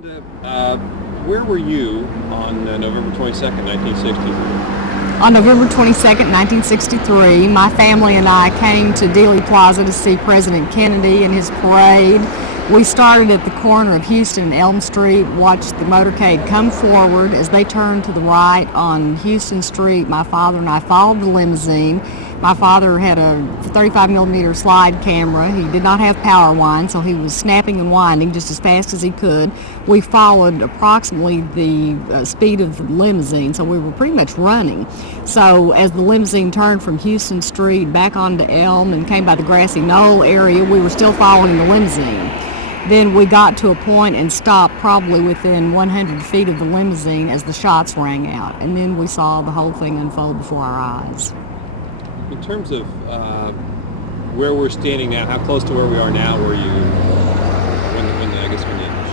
Linda, where were you on November 22nd, 1963? On November 22nd, 1963, my family and I came to Dealey Plaza to see President Kennedy and his parade. We started at the corner of Houston and Elm Street, watched the motorcade come forward. As they turned to the right on Houston Street, my father and I followed the limousine. My father had a 35mm slide camera. He did not have power wind, so he was snapping and winding just as fast as he could. We followed approximately the speed of the limousine, so we were pretty much running. So as the limousine turned from Houston Street back onto Elm and came by the Grassy Knoll area, we were still following the limousine. Then we got to a point and stopped probably within 100 feet of the limousine as the shots rang out. And then we saw the whole thing unfold before our eyes. In terms of where we're standing now, how close to where we are now were you when the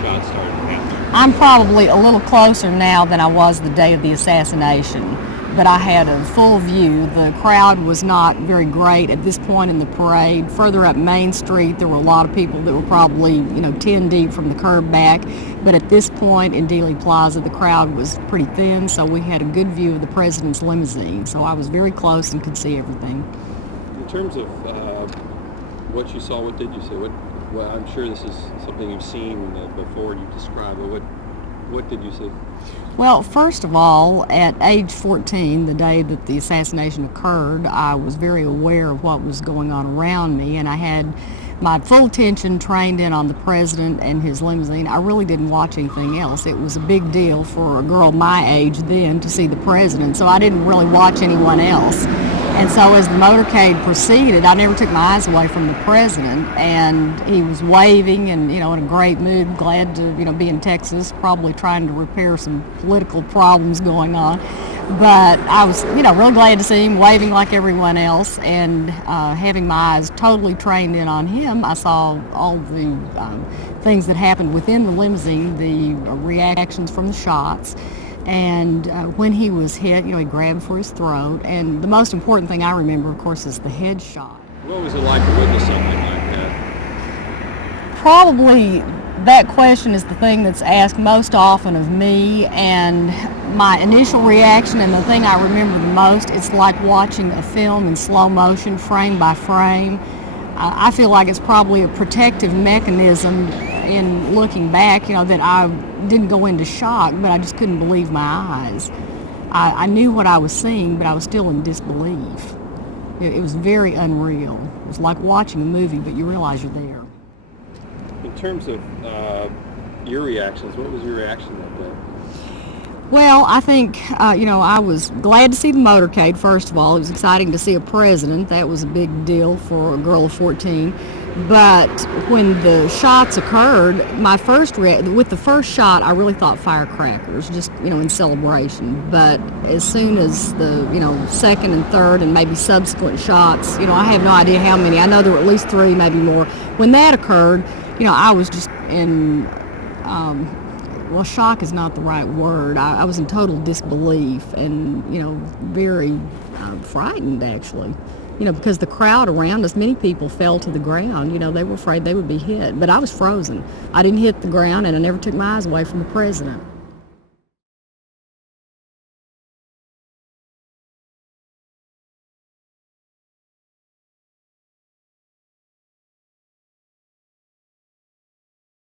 shots started happening? I'm probably a little closer now than I was the day of the assassination, but I had a full view. The crowd was not very great at this point in the parade. Further up Main Street, there were a lot of people that were probably 10 deep from the curb back, but at this point in Dealey Plaza, the crowd was pretty thin, so we had a good view of the president's limousine. So I was very close and could see everything. In terms of what you saw, what did you see? Well, I'm sure this is something you've seen before and you've described, but what did you see? Well, first of all, at age 14, the day that the assassination occurred, I was very aware of what was going on around me, and I had my full attention trained in on the president and his limousine. I really didn't watch anything else. It was a big deal for a girl my age then to see the president, so I didn't really watch anyone else. And so as the motorcade proceeded, I never took my eyes away from the president, and he was waving and, in a great mood, glad to, be in Texas, probably trying to repair some political problems going on. But I was, really glad to see him waving like everyone else, and having my eyes totally trained in on him, I saw all the things that happened within the limousine, the reactions from the shots. And when he was hit, he grabbed for his throat. And the most important thing I remember, of course, is the headshot. What was it like to witness something like that? Probably that question is the thing that's asked most often of me. And my initial reaction, and the thing I remember the most, it's like watching a film in slow motion, frame by frame. I feel like it's probably a protective mechanism in looking back, that I didn't go into shock, but I just couldn't believe my eyes. I knew what I was seeing, but I was still in disbelief. It was very unreal. It was like watching a movie, but you realize you're there. In terms of your reactions, what was your reaction that day? Well, I think, I was glad to see the motorcade, first of all. It was exciting to see a president. That was a big deal for a girl of 14. But when the shots occurred, with the first shot, I really thought firecrackers, just, in celebration. But as soon as the, second and third and maybe subsequent shots, I have no idea how many. I know there were at least 3, maybe more. When that occurred, I was just in... well, shock is not the right word. I was in total disbelief and, very frightened, actually. Because the crowd around us, many people fell to the ground. They were afraid they would be hit. But I was frozen. I didn't hit the ground, and I never took my eyes away from the president.